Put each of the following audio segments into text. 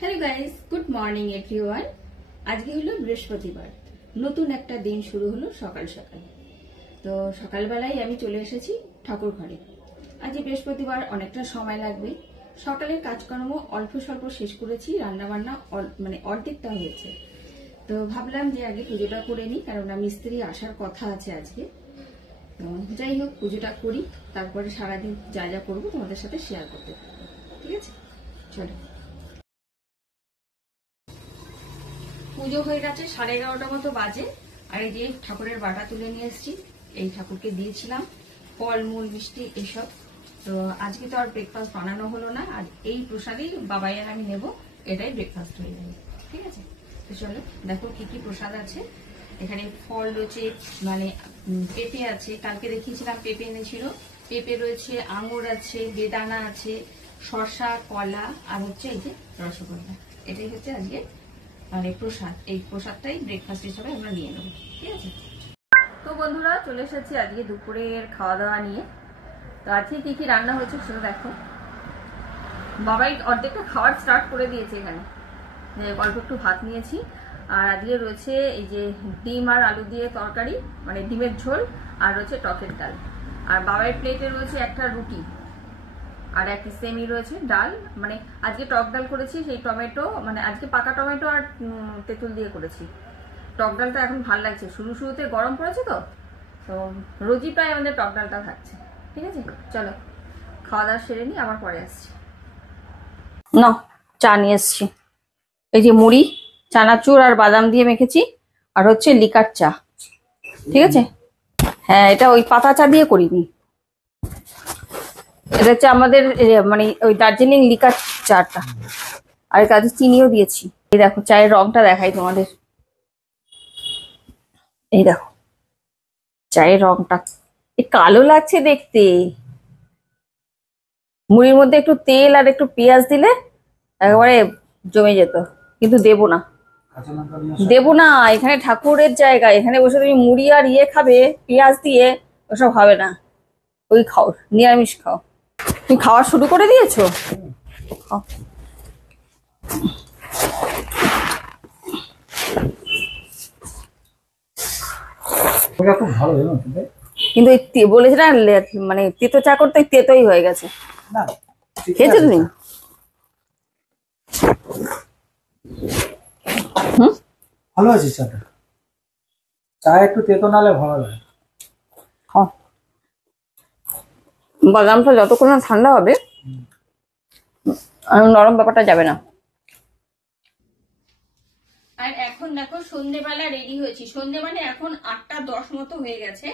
Hello guys, good morning everyone. আজকে হলো বৃহস্পতিবার, নতুন একটা দিন শুরু হলো সকাল সকাল। তো সকালবেলায় আমি চলে এসেছি ঠাকুর ঘরে। আজকে বৃহস্পতিবার, অনেকটা সময় লাগবে। সকালের কাজকর্ম অল্প স্বল্প শেষ করেছি, রান্নাবান্না মানে অর্ধেকটা হয়েছে। তো ভাবলাম যে আগে পুজোটা করে নিই, কারণ মিস্ত্রি আসার কথা আছে আজকে। তো যাই হোক, পুজোটা করি, তারপরে সারাদিন যা যা করবো তোমাদের সাথে শেয়ার করতে থাকবো। ঠিক আছে, চলো। পুজো হয়ে গেছে, 11:30 মতো বাজে। আর এই যে ঠাকুরের বাটা তুলে নিয়ে এসেছি, এই ঠাকুরকে দিয়েছিলাম ফলমূল মিষ্টি এসব। তো আজকে তো আর ব্রেকফাস্ট বানানো হলো না, আর এই প্রসাদেই বাবাই আর আমি নেব, এটাই ব্রেকফাস্ট হয়ে যাবে। ঠিক আছে, তো চলো দেখো কি কি প্রসাদ আছে। এখানে ফল রয়েছে, মানে পেঁপে আছে, কালকে দেখিয়েছিলাম পেঁপে এনেছিল, পেঁপে রয়েছে, আঙুর আছে, বেদানা আছে, শসা, কলা, আর হচ্ছে এই যে রসগোল্লা। এটাই হচ্ছে আজকে মানে প্রসাদ। এই প্রসাদটাই ব্রেকফাস্ট হিসেবে আমরা নিয়ে নেবো। ঠিক আছে, তো বন্ধুরা চলে এসেছি আজকে দুপুরের খাওয়া দাওয়া নিয়ে। তো আজকে কি কি রান্না হয়েছে সেটা দেখো। বাবাই অর্ধেকটা খাওয়ার স্টার্ট করে দিয়েছে, এখানে অল্প একটু ভাত নিয়েছি। আর আজকে রয়েছে এই যে ডিম আর আলু দিয়ে তরকারি, মানে ডিমের ঝোল, আর রয়েছে টকের ডাল। আর বাবাইয়ের প্লেটে রয়েছে একটা রুটি, আর একটা সেমি রয়েছে ডাল। মানে আজকে টক ডাল করেছি, সেই টমেটো, মানে আজকে পাকা টমেটো আর তেঁতুল দিয়ে করেছি। টক ডালটা এখন ভালো লাগছে, শুরুতে গরম পড়েছে তো তো রোজই প্রায় আমাদের টক ডালটা খাচ্ছে। ঠিক আছে, চলো খাওয়া দাওয়া সেরে নিই, আবার পরে আসছি। না, চা নিয়ে এসছি, এই যে মুড়ি, চানাচুর আর বাদাম দিয়ে মেখেছি, আর হচ্ছে লিকার চা। ঠিক আছে, হ্যাঁ এটা ওই পাতা চা দিয়ে করিনি, এটা হচ্ছে আমাদের মানে ওই দার্জিলিং লিকার চাটা। আর কাজে চিনিও দিয়েছি। এই দেখো চায়ের রংটা দেখাই তোমাদের, এই দেখো চায়ের রংটা কালো লাগছে দেখতে। মুড়ির মধ্যে একটু তেল আর একটু পেঁয়াজ দিলে একেবারে জমে যেত, কিন্তু দেবো না, এখানে ঠাকুরের জায়গা, এখানে বসে তুমি মুড়ি আর খাবে পেঁয়াজ দিয়ে, ওসব হবে না। ওই খাও, নিরামিষ খাও। তুমি খাওয়া শুরু করে দিয়েছো? কিন্তু বলেছে না, মানে তেতো চা করতে তেতোই হয়ে গেছে। খেয়েছো তুমি? ভালো আছে চাটা, চা একটু তেতো নালে ভালো লাগে। বাদামটা যতক্ষণ না ঠান্ডা হবে নরম ব্যাপারটা যাবে না। আর এখন দেখো সন্ধ্যেবেলা রেডি হয়েছি, সন্ধ্যে মানে এখন 8:10 মতো হয়ে গেছে।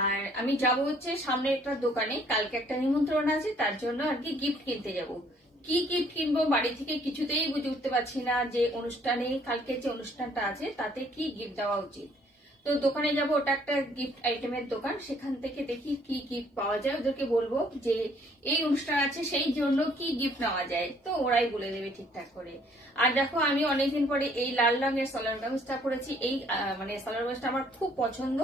আর আমি যাব হচ্ছে সামনে একটা দোকানে, কালকে একটা নিমন্ত্রণ আছে, তার জন্য আর কি গিফট কিনতে যাব। কি গিফট কিনবো বাড়ি থেকে কিছুতেই বুঝে উঠতে পারছি না, যে অনুষ্ঠানে কালকে যে অনুষ্ঠানটা আছে তাতে কি গিফট দেওয়া উচিত। তো দোকানে যাব, ওটা একটা গিফট আইটেমের দোকান, সেখান থেকে দেখি কি গিফট পাওয়া যায়। ওদেরকে বলবো যে এই অনুষ্ঠান আছে সেই জন্য কি গিফট নেওয়া যায়, তো ওরাই বলে দেবে ঠিকঠাক করে। আর দেখো আমি অনেকদিন পরে এই লাল রঙের সালোয়ার কামিজটা পরেছি। এই মানে সালোয়ার কামিজটা আমার খুব পছন্দ,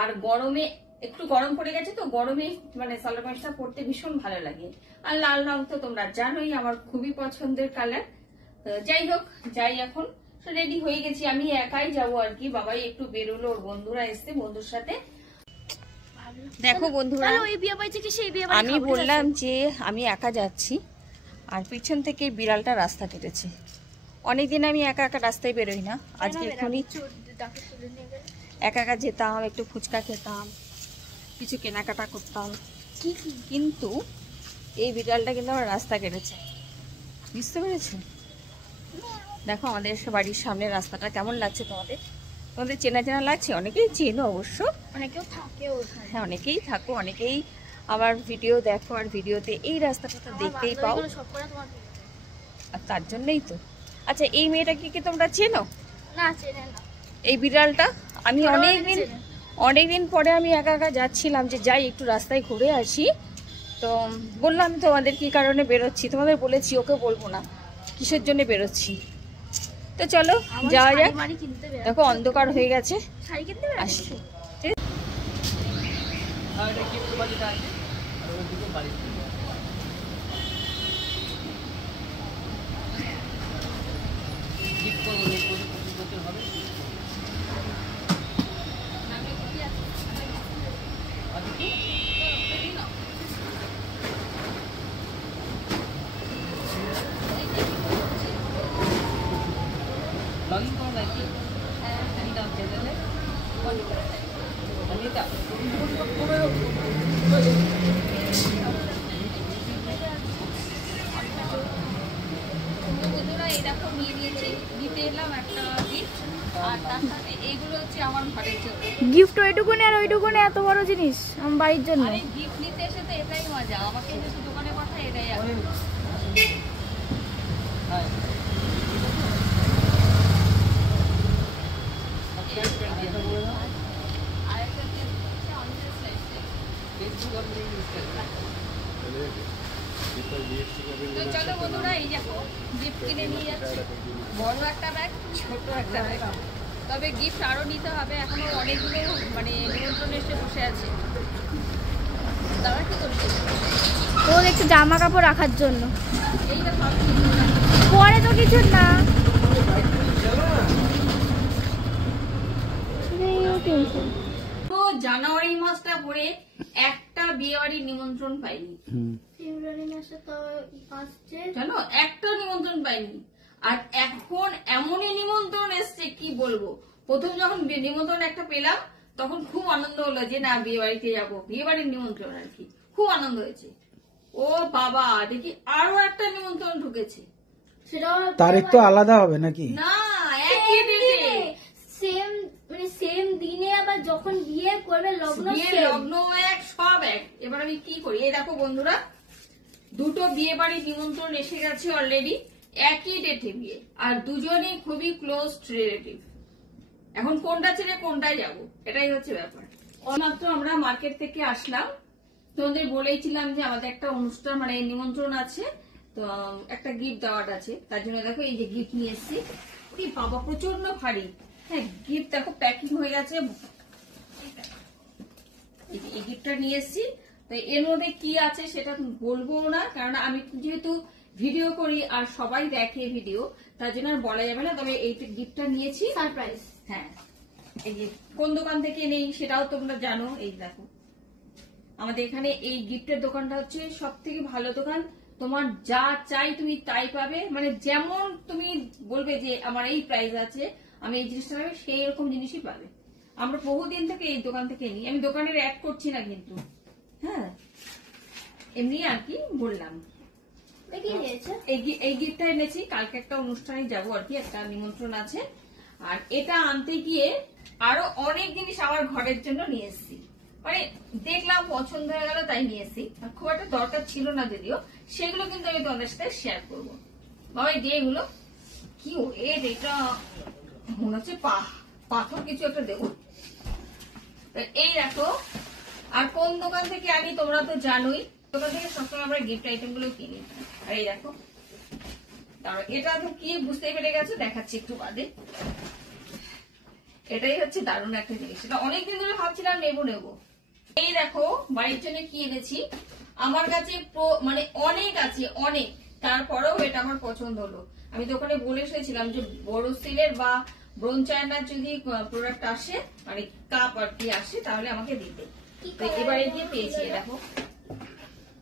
আর গরমে একটু গরম পড়ে গেছে তো গরমে মানে সালোয়ার কামিজটা পরতে ভীষণ ভালো লাগে। আর লাল রং তো তোমরা জানোই আমার খুবই পছন্দের কালার। যাই হোক, যাই এখন রেডি হয়ে গেছি, আমি একাই যাবো আর কি। বাবাই একটু বেরোলো, ওর বন্ধুরা এসছে, বন্ধুর সাথে। দেখো বন্ধুরা, আমি বললাম যে আমি একা যাচ্ছি, আর পিছন থেকে বিড়ালটা রাস্তা কেটেছে। অনেকদিন আমি একা একা রাস্তায় বেরোই না, আজকে এখনই একা একা যেতাম, একটু ফুচকা খেতাম, কিছু কেনাকাটা করতাম, কিন্তু এই বিড়ালটা কিন্তু আমার রাস্তা কেটেছে, বুঝতে পেরেছো? দেখো আমাদের বাড়ির সামনে রাস্তাটা কেমন লাগছে তোমাদের? তোমাদের চেনা চেনা লাগছে? অনেকেই চেনো অবশ্য, অনেকেও থাকেও, হ্যাঁ অনেকেই থাকো, অনেকেই আবার ভিডিও দেখো, আর ভিডিওতে এই রাস্তাটা তো দেখতেই পাও, আর তার জন্যই তো। আচ্ছা এই মেয়েটাকে কি তোমরা চেনো? না চেনে না। এই বিড়ালটা আমি অনেকদিন পরে আমি একা একা যাচ্ছিলাম, যে যাই একটু রাস্তায় ঘুরে আসি, তো বললাম তোমাদের কি কারণে বেরোচ্ছি, তোমাদের বলেছি, ওকে বলবো না কিসের জন্য বেরোচ্ছি। তো চলো যাওয়া যাক, দেখো অন্ধকার হয়ে গেছে, আসি। ব্লগিং করো নাকি? হ্যাঁ, দাও চ্যানেলে অনিতা বন্ধুরা এই দেখো নিয়ে নিয়েছি, দিতে এলাম একটা গিফট। আর তার সাথে এইগুলো হচ্ছে আমার ঘরের জন্য গিফট। ওইটুকুনি আর ওইটুকুনি এত বড় জিনিস আমার বাড়ির জন্য। আরে গিফট নিতে এসে তো এটাই মজা, আমাকে যেহেতু দোকানে কথা এটাই আছে। আরেকটা gift হচ্ছে অনিতার slice। তো চলো বন্ধুরা, এই দেখো গিফট কিনে নিয়ে যাচ্ছি। বড় একটা ব্যাগ, ছোট একটা ব্যাগ। তবে গিফট আরো নিতে হবে, এখনো অনেকগুলো মানে নিমন্ত্রণ এসে বসে আছে। তারা কি করছে? ও দেখছি জামা কাপড় রাখার জন্য। এইটা সব কিছু পরে তো কিছু না। পুরো জানুয়ারি মাসটা পরে একটা বিয়ে বাড়ির নিমন্ত্রণ পাইনি, ফেব্রুয়ারি মাসে তো আসছে। জানো, একটা নিমন্ত্রণ পাইনি। আর এখন এমনই নিমন্ত্রণ এসছে কি বলবো। প্রথম যখন নিমন্ত্রণ একটা পেলাম তখন খুব আনন্দ হলো যে না বিয়ে বাড়িতে যাবো, বিয়ে বাড়ির নিমন্ত্রণ আর কি, খুব আনন্দ হয়েছে। ও বাবা, দেখি আরো একটা নিমন্ত্রণ ঢুকেছে। সেটাও তারিখ তো আলাদা হবে নাকি? না, একই ডেটে, সেম মানে সেম দিনে, আবার যখন বিয়ে করবে লগ্ন বিয়ের লগ্ন এক, সব এক। এবার আমি কি করি, এই দেখো বন্ধুরা, দুটো বিয়ে বাড়ির নিমন্ত্রণ এসে গেছে অলরেডি, একই ডেটে বিয়ে, আর দুজনেই খুবই ক্লোজ রিলেটিভ। এখন কোনটা ছেড়ে কোনটায় যাব, এটাই হচ্ছে ব্যাপার। মাত্র আমরা মার্কেট থেকে আসলাম, তোমাদের বলেইছিলাম যে আমাদের একটা অনুষ্ঠান মানে নিমন্ত্রণ আছে, তো একটা গিফট দেওয়ার আছে, তার জন্য দেখো এই যে গিফট নিয়ে এসেছি। বাবা প্রচন্ড ভারী। হ্যাঁ, গিফট দেখো প্যাকিং হয়ে গেছে। এই গিফটটা নিয়ে এসেছি, তো এর মধ্যে কি আছে সেটা বলবো না, কারণ আমি যেহেতু ভিডিও করি আর সবাই দেখে ভিডিও, তার জন্য আর বলা যাবে না। তবে এই গিফটটা নিয়েছি সারপ্রাইজ। হ্যাঁ, এই যে কোন দোকান থেকে নেই সেটাও তোমরা জানো। এই দেখো আমাদের এখানে এই গিফটের দোকানটা হচ্ছে সব থেকে ভালো দোকান। তোমার যা চাই তুমি তাই পাবে, মানে যেমন তুমি বলবে যে আমার এই প্রাইস আছে, আমি এই জিনিসটা পাবে, সেই রকম জিনিসই পাবে। আমরা বহুদিন থেকে এই দোকান থেকে নিই, আমি দোকানের অ্যাড করছি না কিন্তু, হ্যাঁ এমনি আর কি বললাম। এই গিফটটা এনেছি, কালকে একটা অনুষ্ঠানে যাবো আর কি, একটা নিমন্ত্রণ আছে। আর এটা আনতে গিয়ে আরো অনেক জিনিস আমার ঘরের জন্য নিয়ে এসেছি, মানে দেখলাম পছন্দ হয়ে গেল তাই নিয়ে এসেছি। খুব একটা দরকার ছিল না যদিও, সেগুলো কিন্তু আমি তোমাদের সাথে শেয়ার করবো। বাবা এই এগুলো কি ওয়েট, এটা মনে হচ্ছে পাথর কিছু একটা দেবো। এই দেখো, আর কোন দোকান থেকে আনি তোমরা তো জানোই, দোকান থেকে সবসময় আমরা গিফট আইটেম গুলো কিনি। আর এই দেখো, তারপর এটা তো কি বুঝতে পেরে গেছো, দেখাচ্ছি একটু বাদে। এটাই হচ্ছে দারুণ একটা জিনিস, এটা অনেকদিন ধরে ভাবছিলাম নেবো। এই দেখো বাড়ির জন্য কি এনেছি। আমার কাছে মানে অনেক আছে, অনেক, তারপরেও এটা আমার পছন্দ হলো। আমি তো ওখানে বলে এসেছিলাম যে বড় স্টিলের বা ব্রোঞ্জ চায়নার যদি প্রোডাক্ট আসে, মানে কাপ আর কি আসে, তাহলে আমাকে দিতে। এবারে গিয়ে পেয়েছি, দেখো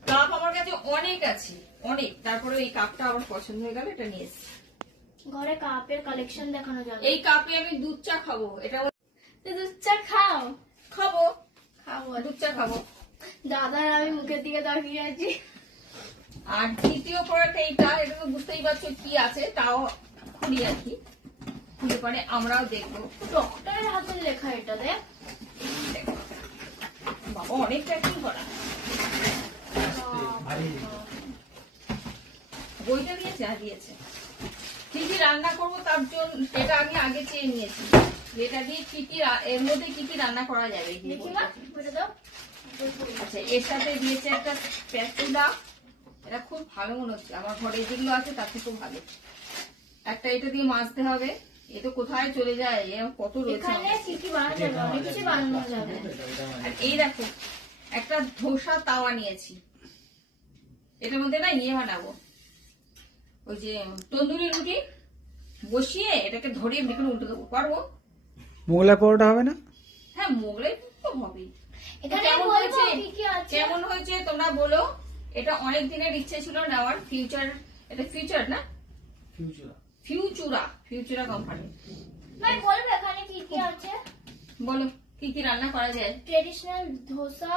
কাপ আমার কাছে অনেক আছে, অনেক। তারপরে এই কাপটা আমার পছন্দ হয়ে গেল, এটা নিয়ে এসেছি। ঘরে কাপের কালেকশন দেখানো যাবে। এই কাপে আমি দুধ চা খাবো, এটা দুধ চা খাও? খাবো, খাবো, দুধ চা খাবো। দাদা আর আমি মুখের দিকে তাকিয়ে আছি। আর দ্বিতীয় প্রোডাক্ট এইটা, এটা তো বুঝতেই পারছো কি আছে, তাও খুলি আর কি, খুলে পরে আমরাও দেখবো। ডক্টরের হাতের লেখা এটা, দেখ বাবা অনেক প্যাকিং করা। বইটা দিয়েছে, আর দিয়েছে কি কি রান্না করবো তার জন্য, সেটা আমি আগে চেয়ে নিয়েছি, যেটা দিয়ে কি কি এর মধ্যে কি কি রান্না করা যাবে। দেখি মা, বলে দাও। আচ্ছা, এর সাথে দিয়েছে একটা স্প্যাচুলা, এটা খুব ভালো মনে হচ্ছে, আমার ঘরে যেগুলো আছে তার থেকে ভালো। একটা এটা দিয়ে মাজতে হবে, এ তো কোথায় চলে যায়, কত রয়েছে। এখানে কি কি বানানো যাবে, অনেক কিছু বানানো যাবে। আর এই দেখো একটা ধোসা তাওয়া নিয়েছি, এটার মধ্যে না ইয়ে বানাবো, ওই যে তন্দুরি রুটি বসিয়ে এটাকে ধরিয়ে এমনি করে উল্টে দেবো, পারবো? মোগলাই পরোটা হবে না? হ্যাঁ, মোগলাই তো হবেই। এখানে কেমন বলবো হয়েছে? কি কি আছে। কেমন হয়েছে তোমরা বলো। এটা অনেক দিনের ইচ্ছে ছিল নেওয়ার। এটা ফিউচার না, ফিউচুরা কোম্পানি। ভাই বলবো এখানে কি কি আছে। বলো কি কি রান্না করা যায়। ট্রেডিশনাল ধোসা,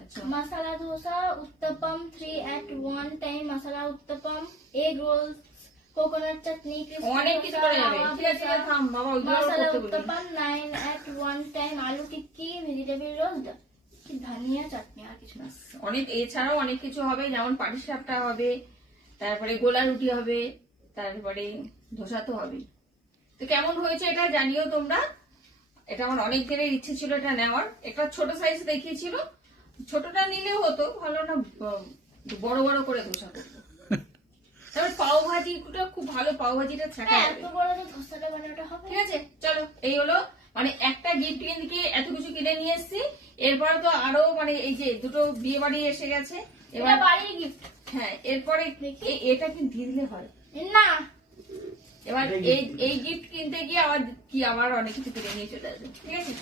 আচ্ছা, masala dosa, uttapam 3 at 1 time, masala uttapam, egg rolls, coconut chutney, অনেক কিছু করা যাবে। ঠিক আছে, থাম বাবা, ওইগুলো আবার মশলা করতে বলি। উত্তপম 9 at 1 টাইম, আলু টিক্কি, ভেজিটেবল রোল, ধনিয়া চাটনি, আর কিছু না। অনেক এছাড়াও অনেক কিছু হবে, যেমন পাটিসাপটা হবে, তারপরে গোলা রুটি হবে, তারপরে ধোসা তো হবে। তো কেমন হয়েছে এটা জানিও তোমরা। এটা আমার অনেক দিনের ইচ্ছে ছিল এটা নেওয়ার। একটা ছোট সাইজ দেখিয়েছিল, ছোটটা নিলেও হতো, ভালো না বড় বড় করে ধোসা করতো। তারপর পাও ভাজিটা খুব ভালো, পাও ভাজিটা ছাকা হ্যাঁ, যাবে। এত বড় তো ধোসাটা বানাটা হবে। ঠিক আছে, চলো এই হলো মানে একটা গিফট কিনে এত কিছু কিনে নিয়ে এসেছি। এরপরে তো আরো মানে এই যে দুটো বিয়ে বাড়ি এসে গেছে এটা এবার। বাড়ির গিফট হ্যাঁ, এরপরে এটা কি দিয়ে দিলে হয়। না। এবার এই গিফট কিনতে গিয়ে আবার অনেক কিছু কিনে নিয়ে চলে আসবে। ঠিক আছে।